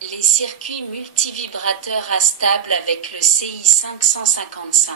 Les circuits multivibrateurs astables avec le CI 555.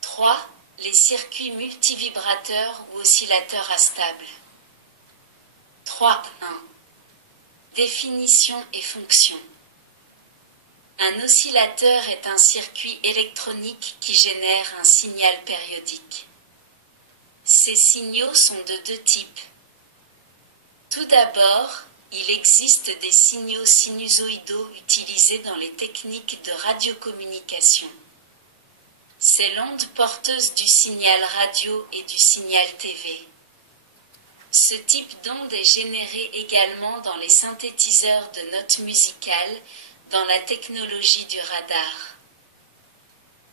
3. Les circuits multivibrateurs ou oscillateurs astables. 3.1. Définition et fonction. Un oscillateur est un circuit électronique qui génère un signal périodique. Ces signaux sont de deux types. Tout d'abord, il existe des signaux sinusoïdaux utilisés dans les techniques de radiocommunication. C'est l'onde porteuse du signal radio et du signal TV. Ce type d'onde est généré également dans les synthétiseurs de notes musicales, dans la technologie du radar.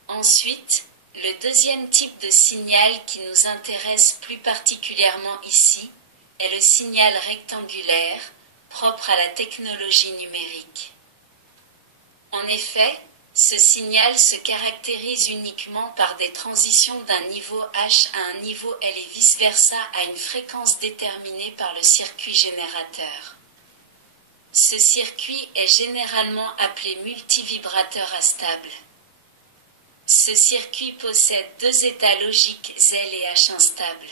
Ensuite, le deuxième type de signal qui nous intéresse plus particulièrement ici est le signal rectangulaire, propre à la technologie numérique. En effet, ce signal se caractérise uniquement par des transitions d'un niveau H à un niveau L et vice-versa à une fréquence déterminée par le circuit générateur. Ce circuit est généralement appelé multivibrateur astable. Ce circuit possède deux états logiques Z et H instables.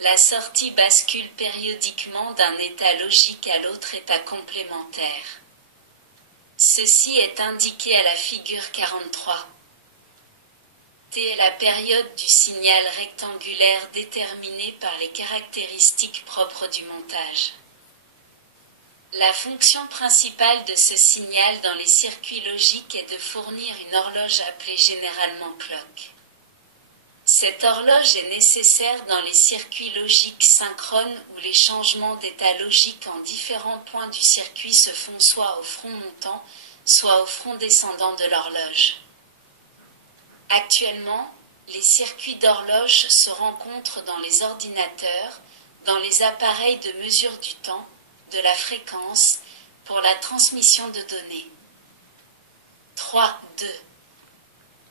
La sortie bascule périodiquement d'un état logique à l'autre état complémentaire. Ceci est indiqué à la figure 43. T est la période du signal rectangulaire déterminée par les caractéristiques propres du montage. La fonction principale de ce signal dans les circuits logiques est de fournir une horloge appelée généralement clock. Cette horloge est nécessaire dans les circuits logiques synchrones où les changements d'état logique en différents points du circuit se font soit au front montant, soit au front descendant de l'horloge. Actuellement, les circuits d'horloge se rencontrent dans les ordinateurs, dans les appareils de mesure du temps, de la fréquence, pour la transmission de données. 3.2.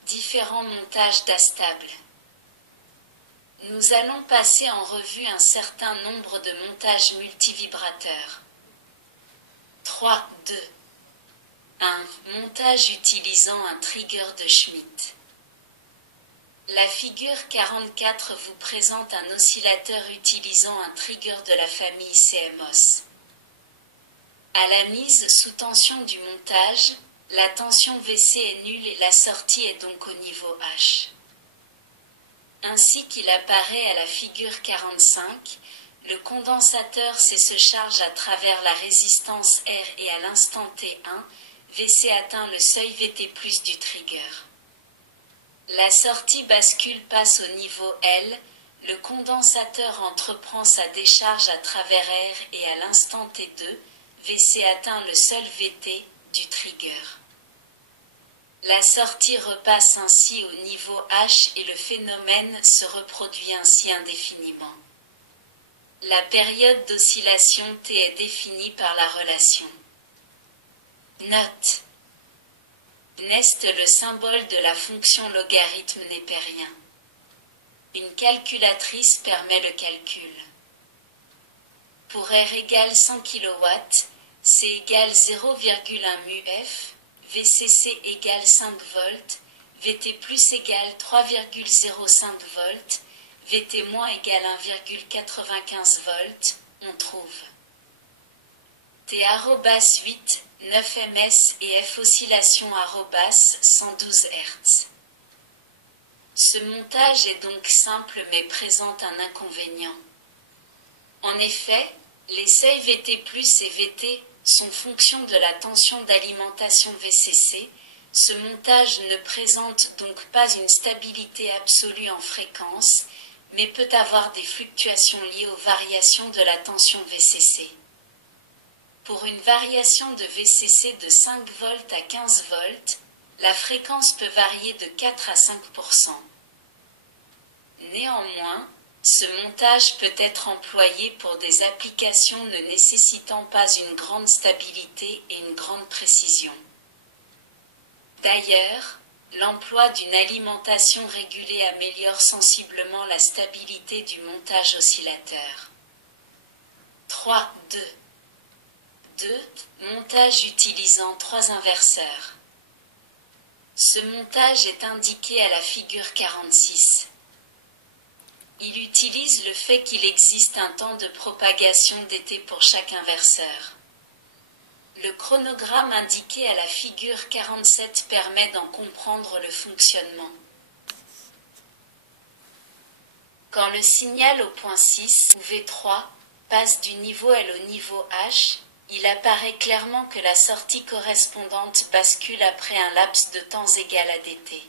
Différents montages d'astables. Nous allons passer en revue un certain nombre de montages multivibrateurs. 3.2. 1. Montage utilisant un trigger de Schmitt. La figure 44 vous présente un oscillateur utilisant un trigger de la famille CMOS. À la mise sous tension du montage, la tension VC est nulle et la sortie est donc au niveau H. Ainsi qu'il apparaît à la figure 45, le condensateur C se charge à travers la résistance R et à l'instant T1, VC atteint le seuil VT+ du trigger. La sortie bascule passe au niveau L, le condensateur entreprend sa décharge à travers R et à l'instant T2, VC atteint le seul VT du trigger. La sortie repasse ainsi au niveau H et le phénomène se reproduit ainsi indéfiniment. La période d'oscillation T est définie par la relation. Note. Nest le symbole de la fonction logarithme népérien. Une calculatrice permet le calcul. Pour R égale 100 kW, C égale 0,1 μF, VCC égale 5 volts, VT plus égale 3,05 volts, VT moins égale 1,95 volts, on trouve T 8, 9 ms et F oscillation 112 Hz. Ce montage est donc simple mais présente un inconvénient. En effet, les seuils VT+ et VT sont fonction de la tension d'alimentation VCC. Ce montage ne présente donc pas une stabilité absolue en fréquence, mais peut avoir des fluctuations liées aux variations de la tension VCC. Pour une variation de VCC de 5 volts à 15 volts, la fréquence peut varier de 4 à 5%. Néanmoins, ce montage peut être employé pour des applications ne nécessitant pas une grande stabilité et une grande précision. D'ailleurs, l'emploi d'une alimentation régulée améliore sensiblement la stabilité du montage oscillateur. 3.2. 2. Montage utilisant 3 inverseurs. Ce montage est indiqué à la figure 46. Il utilise le fait qu'il existe un temps de propagation dt pour chaque inverseur. Le chronogramme indiqué à la figure 47 permet d'en comprendre le fonctionnement. Quand le signal au point 6 ou V3 passe du niveau L au niveau H, il apparaît clairement que la sortie correspondante bascule après un laps de temps égal à dt.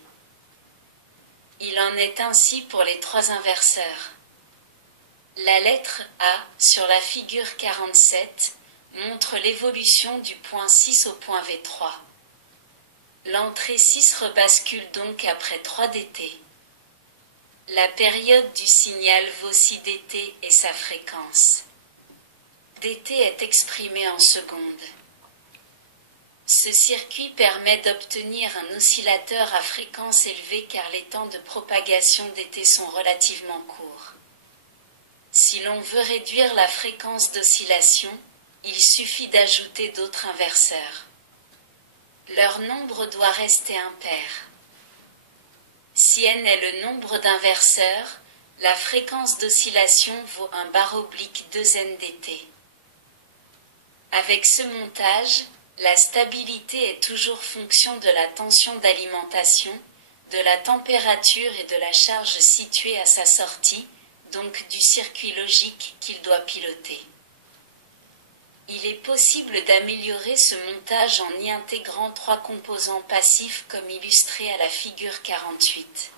Il en est ainsi pour les 3 inverseurs. La lettre A sur la figure 47 montre l'évolution du point 6 au point V3. L'entrée 6 rebascule donc après 3 dt. La période du signal vaut 6 dt et sa fréquence. dt est exprimé en secondes. Ce circuit permet d'obtenir un oscillateur à fréquence élevée car les temps de propagation dt sont relativement courts. Si l'on veut réduire la fréquence d'oscillation, il suffit d'ajouter d'autres inverseurs. Leur nombre doit rester impair. Si n est le nombre d'inverseurs, la fréquence d'oscillation vaut 1/2n-dt. Avec ce montage, la stabilité est toujours fonction de la tension d'alimentation, de la température et de la charge située à sa sortie, donc du circuit logique qu'il doit piloter. Il est possible d'améliorer ce montage en y intégrant 3 composants passifs comme illustré à la figure 48.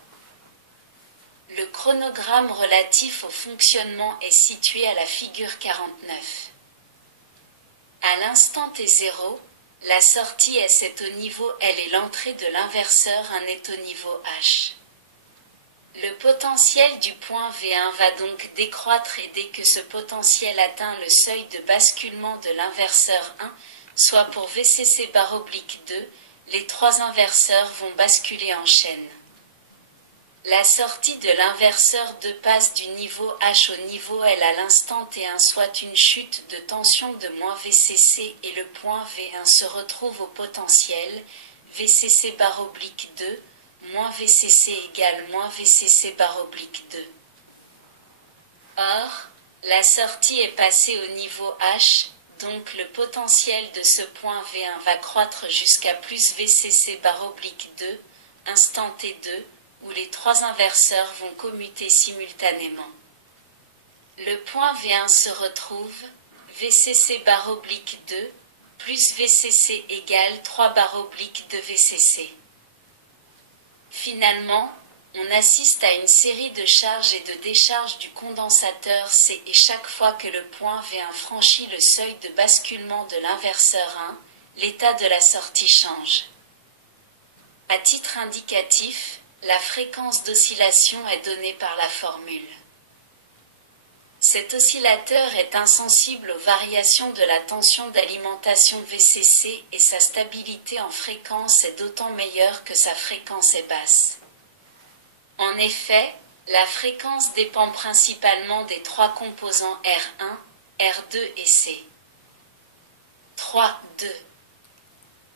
Le chronogramme relatif au fonctionnement est situé à la figure 49. À l'instant t0, la sortie S est au niveau L et l'entrée de l'inverseur 1 est au niveau H. Le potentiel du point V1 va donc décroître et dès que ce potentiel atteint le seuil de basculement de l'inverseur 1, soit pour VCC/2, les 3 inverseurs vont basculer en chaîne. La sortie de l'inverseur 2 passe du niveau H au niveau L à l'instant T1, soit une chute de tension de -VCC et le point V1 se retrouve au potentiel VCC/2, -VCC égale -VCC/2. Or, la sortie est passée au niveau H, donc le potentiel de ce point V1 va croître jusqu'à plus VCC/2, instant T2, où les 3 inverseurs vont commuter simultanément. Le point V1 se retrouve VCC/2 plus VCC égale 3/2 VCC. Finalement, on assiste à une série de charges et de décharges du condensateur C et chaque fois que le point V1 franchit le seuil de basculement de l'inverseur 1, l'état de la sortie change. À titre indicatif, la fréquence d'oscillation est donnée par la formule. Cet oscillateur est insensible aux variations de la tension d'alimentation VCC et sa stabilité en fréquence est d'autant meilleure que sa fréquence est basse. En effet, la fréquence dépend principalement des 3 composants R1, R2 et C. 3.2.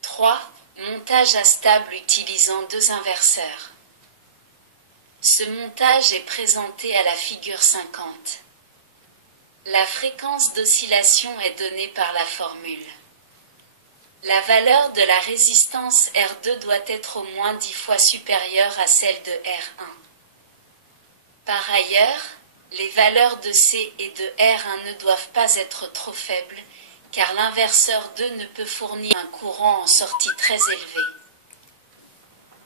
3. Montage astable utilisant 2 inverseurs. Ce montage est présenté à la figure 50. La fréquence d'oscillation est donnée par la formule. La valeur de la résistance R2 doit être au moins 10 fois supérieure à celle de R1. Par ailleurs, les valeurs de C et de R1 ne doivent pas être trop faibles, car l'inverseur 2 ne peut fournir un courant en sortie très élevé.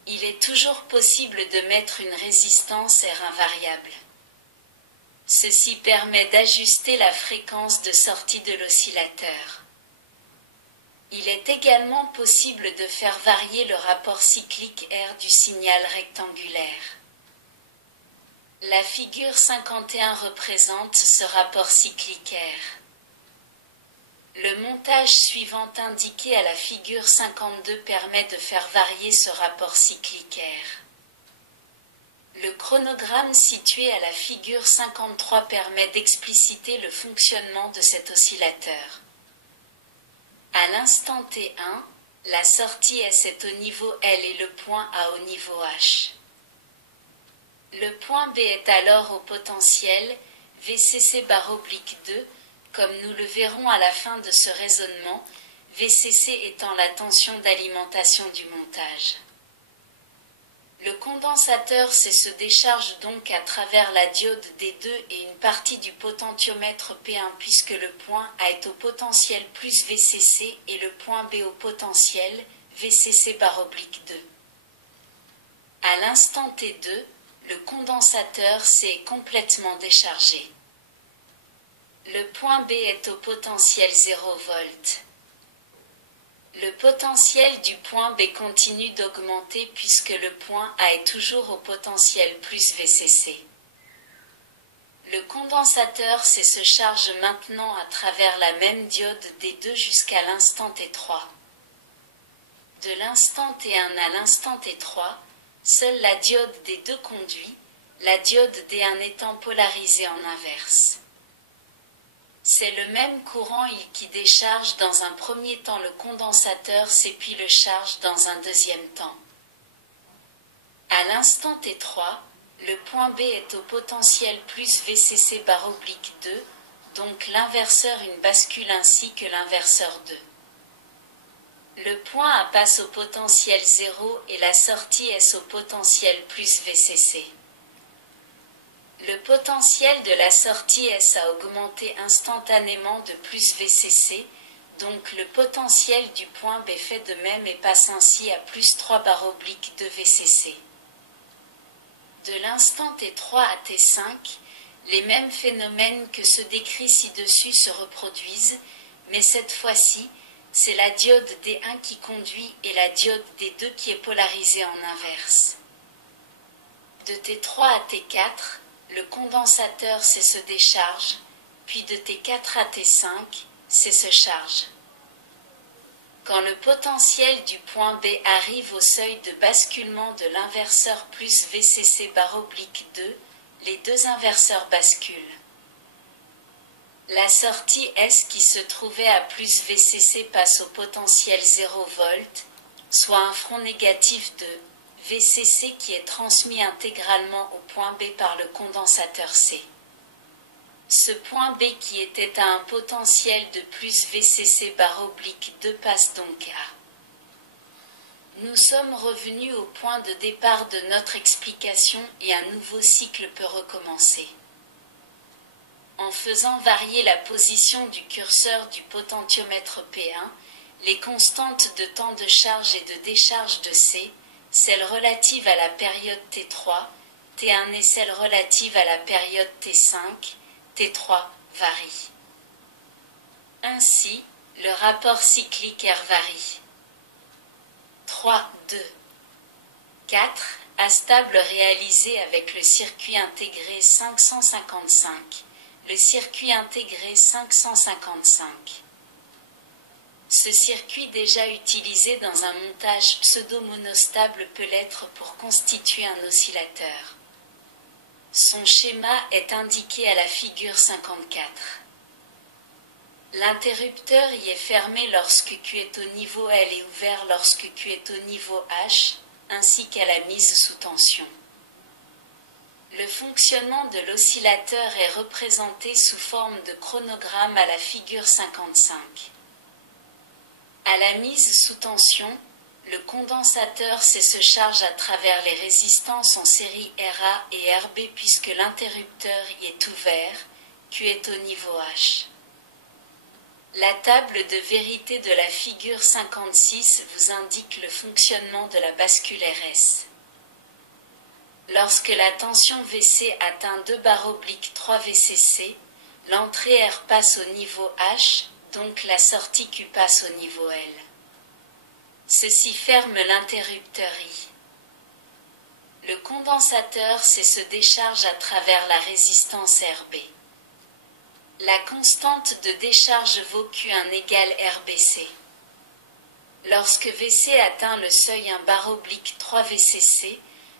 Il est toujours possible de mettre une résistance R1 variable. Ceci permet d'ajuster la fréquence de sortie de l'oscillateur. Il est également possible de faire varier le rapport cyclique R du signal rectangulaire. La figure 51 représente ce rapport cyclique R. Le montage suivant indiqué à la figure 52 permet de faire varier ce rapport cyclique R. Le chronogramme situé à la figure 53 permet d'expliciter le fonctionnement de cet oscillateur. À l'instant T1, la sortie S est au niveau L et le point A au niveau H. Le point B est alors au potentiel VCC/2, comme nous le verrons à la fin de ce raisonnement, VCC étant la tension d'alimentation du montage. Le condensateur C se décharge donc à travers la diode D2 et une partie du potentiomètre P1 puisque le point A est au potentiel plus VCC et le point B au potentiel VCC/2. À l'instant T2, le condensateur C est complètement déchargé. Le point B est au potentiel 0 V. Le potentiel du point B continue d'augmenter puisque le point A est toujours au potentiel plus VCC. Le condensateur C se charge maintenant à travers la même diode D2 jusqu'à l'instant T3. De l'instant T1 à l'instant T3, seule la diode D2 conduit, la diode D1 étant polarisée en inverse. C'est le même courant qui décharge dans un premier temps le condensateur C puis le charge dans un deuxième temps. À l'instant T3, le point B est au potentiel plus VCC/2, donc l'inverseur une bascule ainsi que l'inverseur 2. Le point A passe au potentiel 0 et la sortie S au potentiel plus VCC. Le potentiel de la sortie S a augmenté instantanément de plus VCC, donc le potentiel du point B fait de même et passe ainsi à plus 3/2 VCC. De l'instant T3 à T5, les mêmes phénomènes que ceux décrits ci-dessus se reproduisent, mais cette fois-ci, c'est la diode D1 qui conduit et la diode D2 qui est polarisée en inverse. De T3 à T4, le condensateur C se décharge, puis de T4 à T5, C se charge. Quand le potentiel du point B arrive au seuil de basculement de l'inverseur plus VCC/2, les deux inverseurs basculent. La sortie S qui se trouvait à plus VCC passe au potentiel 0 V, soit un front négatif de VCC qui est transmis intégralement au point B par le condensateur C. Ce point B qui était à un potentiel de plus VCC/2 passe donc à. Nous sommes revenus au point de départ de notre explication et un nouveau cycle peut recommencer. En faisant varier la position du curseur du potentiomètre P1, les constantes de temps de charge et de décharge de C, celle relative à la période T3, T1 et celle relative à la période T5, T3 varient. Ainsi, le rapport cyclique R varie. 3, 2, 4. Astable réalisé avec le circuit intégré 555. Le circuit intégré 555. Ce circuit déjà utilisé dans un montage pseudo-monostable peut l'être pour constituer un oscillateur. Son schéma est indiqué à la figure 54. L'interrupteur y est fermé lorsque Q est au niveau L et ouvert lorsque Q est au niveau H, ainsi qu'à la mise sous tension. Le fonctionnement de l'oscillateur est représenté sous forme de chronogramme à la figure 55. À la mise sous tension, le condensateur C se charge à travers les résistances en série RA et RB puisque l'interrupteur y est ouvert, Q est au niveau H. La table de vérité de la figure 56 vous indique le fonctionnement de la bascule RS. Lorsque la tension VC atteint 2/3 VCC, l'entrée R passe au niveau H, donc la sortie Q passe au niveau L. Ceci ferme l'interrupteur I. Le condensateur C se décharge à travers la résistance RB. La constante de décharge vaut Q1 égale RBC. Lorsque VC atteint le seuil 1/3 VCC,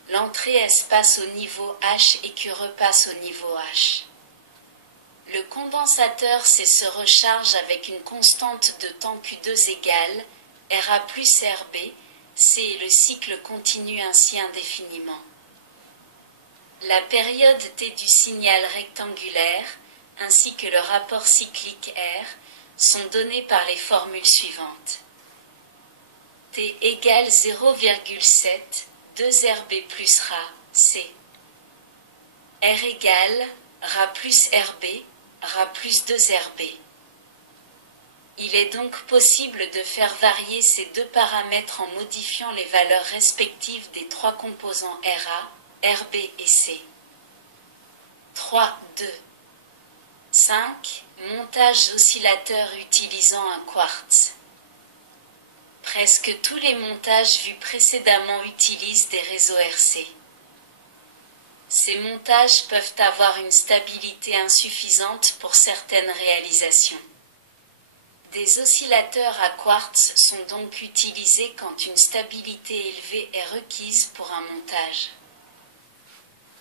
l'entrée S passe au niveau H et Q repasse au niveau H. Le condensateur C se recharge avec une constante de temps Q2 égale Ra plus Rb, C et le cycle continue ainsi indéfiniment. La période T du signal rectangulaire, ainsi que le rapport cyclique R, sont donnés par les formules suivantes. T égale 0,7, 2Rb plus Ra, C. R égale Ra plus Rb, Ra plus 2Rb. Il est donc possible de faire varier ces deux paramètres en modifiant les valeurs respectives des trois composants Ra, Rb et C. 3, 2. 5. Montage oscillateur utilisant un quartz. Presque tous les montages vus précédemment utilisent des réseaux RC. Ces montages peuvent avoir une stabilité insuffisante pour certaines réalisations. Des oscillateurs à quartz sont donc utilisés quand une stabilité élevée est requise pour un montage.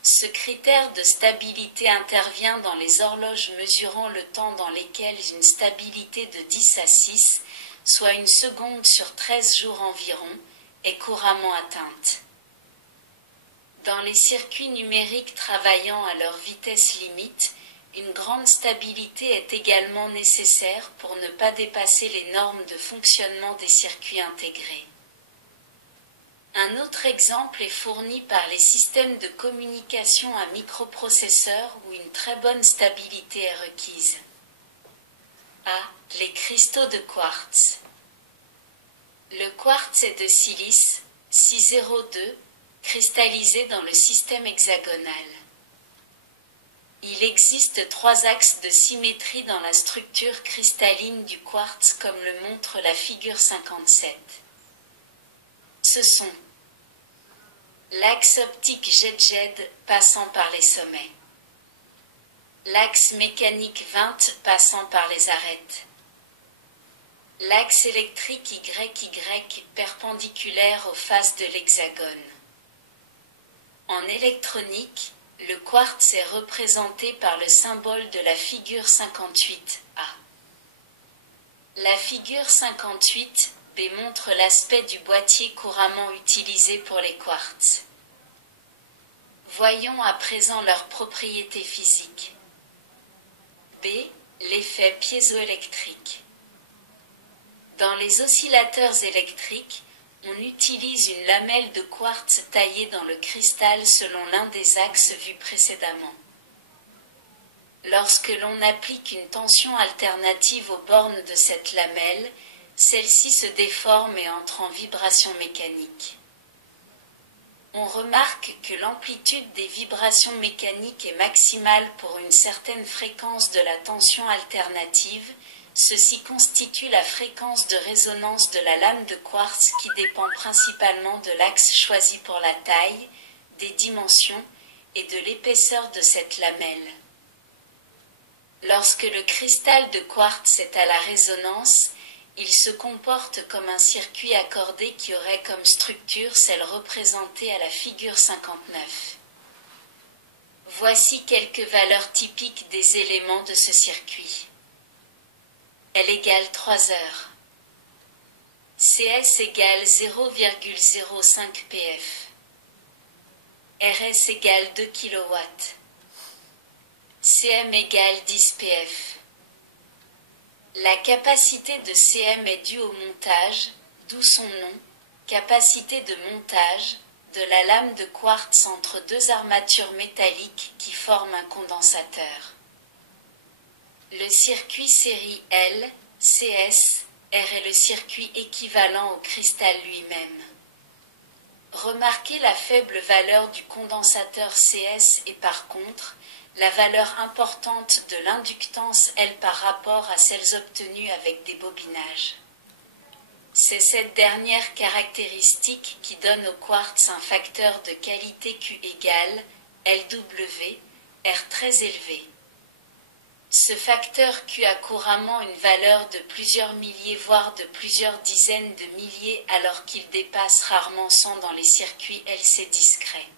Ce critère de stabilité intervient dans les horloges mesurant le temps dans lesquelles une stabilité de 10 à 6, soit une seconde sur 13 jours environ, est couramment atteinte. Dans les circuits numériques travaillant à leur vitesse limite, une grande stabilité est également nécessaire pour ne pas dépasser les normes de fonctionnement des circuits intégrés. Un autre exemple est fourni par les systèmes de communication à microprocesseurs où une très bonne stabilité est requise. A. Les cristaux de quartz. Le quartz est de silice, 602, cristallisé dans le système hexagonal. Il existe 3 axes de symétrie dans la structure cristalline du quartz comme le montre la figure 57. Ce sont l'axe optique jet-jet passant par les sommets, l'axe mécanique 20 passant par les arêtes, l'axe électrique YY perpendiculaire aux faces de l'hexagone. En électronique, le quartz est représenté par le symbole de la figure 58A. La figure 58 B montre l'aspect du boîtier couramment utilisé pour les quartz. Voyons à présent leurs propriétés physiques. B. L'effet piézoélectrique. Dans les oscillateurs électriques, on utilise une lamelle de quartz taillée dans le cristal selon l'un des axes vus précédemment. Lorsque l'on applique une tension alternative aux bornes de cette lamelle, celle-ci se déforme et entre en vibration mécanique. On remarque que l'amplitude des vibrations mécaniques est maximale pour une certaine fréquence de la tension alternative. Ceci constitue la fréquence de résonance de la lame de quartz qui dépend principalement de l'axe choisi pour la taille, des dimensions et de l'épaisseur de cette lamelle. Lorsque le cristal de quartz est à la résonance, il se comporte comme un circuit accordé qui aurait comme structure celle représentée à la figure 59. Voici quelques valeurs typiques des éléments de ce circuit. L égale 3 heures. CS égale 0,05 pf. RS égale 2 kW. CM égale 10 pf. La capacité de CM est due au montage, d'où son nom, capacité de montage, de la lame de quartz entre deux armatures métalliques qui forment un condensateur. Le circuit série L, CS, R est le circuit équivalent au cristal lui-même. Remarquez la faible valeur du condensateur CS et par contre, la valeur importante de l'inductance L par rapport à celles obtenues avec des bobinages. C'est cette dernière caractéristique qui donne au quartz un facteur de qualité Q égale LW, R très élevé. Ce facteur Q a couramment une valeur de plusieurs milliers voire de plusieurs dizaines de milliers alors qu'il dépasse rarement 100 dans les circuits LC discrets.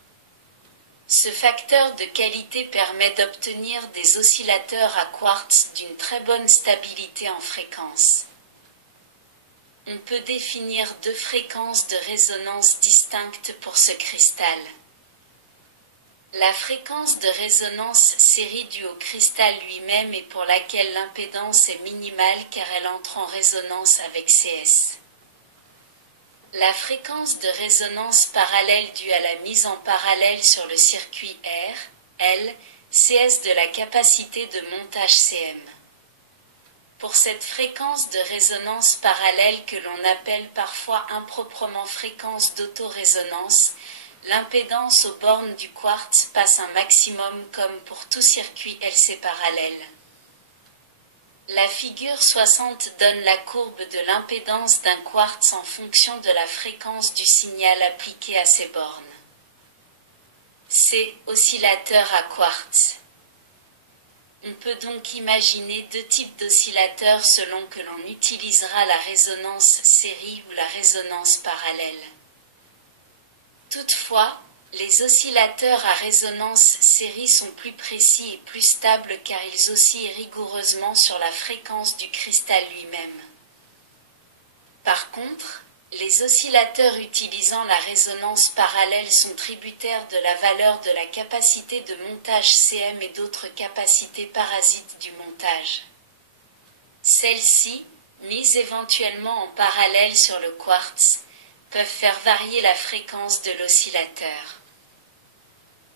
Ce facteur de qualité permet d'obtenir des oscillateurs à quartz d'une très bonne stabilité en fréquence. On peut définir deux fréquences de résonance distinctes pour ce cristal. La fréquence de résonance série due au cristal lui-même et pour laquelle l'impédance est minimale car elle entre en résonance avec CS. La fréquence de résonance parallèle due à la mise en parallèle sur le circuit R, L, CS de la capacité de montage CM. Pour cette fréquence de résonance parallèle que l'on appelle parfois improprement fréquence d'autorésonance, l'impédance aux bornes du quartz passe un maximum comme pour tout circuit LC parallèle. La figure 60 donne la courbe de l'impédance d'un quartz en fonction de la fréquence du signal appliqué à ces bornes. C'est oscillateur à quartz. On peut donc imaginer deux types d'oscillateurs selon que l'on utilisera la résonance série ou la résonance parallèle. Toutefois, les oscillateurs à résonance série sont plus précis et plus stables car ils oscillent rigoureusement sur la fréquence du cristal lui-même. Par contre, les oscillateurs utilisant la résonance parallèle sont tributaires de la valeur de la capacité de montage CM et d'autres capacités parasites du montage. Celles-ci, mises éventuellement en parallèle sur le quartz, peuvent faire varier la fréquence de l'oscillateur.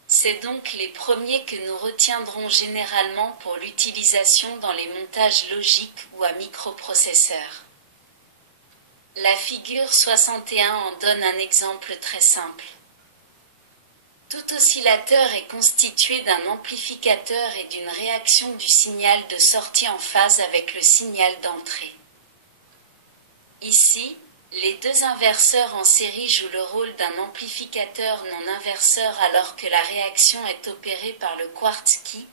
C'est donc les premiers que nous retiendrons généralement pour l'utilisation dans les montages logiques ou à microprocesseurs. La figure 61 en donne un exemple très simple. Tout oscillateur est constitué d'un amplificateur et d'une réaction du signal de sortie en phase avec le signal d'entrée. Ici, les deux inverseurs en série jouent le rôle d'un amplificateur non inverseur alors que la réaction est opérée par le quartz qui,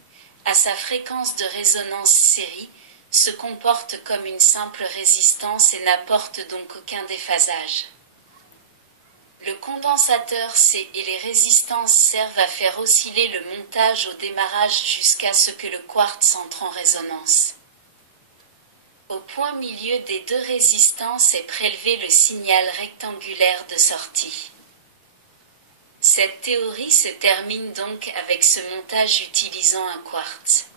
à sa fréquence de résonance série, se comporte comme une simple résistance et n'apporte donc aucun déphasage. Le condensateur C et les résistances servent à faire osciller le montage au démarrage jusqu'à ce que le quartz entre en résonance. Au point milieu des deux résistances est prélevé le signal rectangulaire de sortie. Cette théorie se termine donc avec ce montage utilisant un quartz.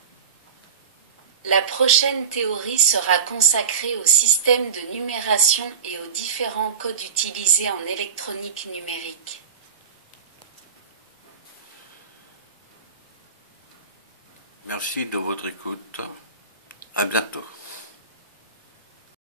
La prochaine théorie sera consacrée au système de numération et aux différents codes utilisés en électronique numérique. Merci de votre écoute. À bientôt.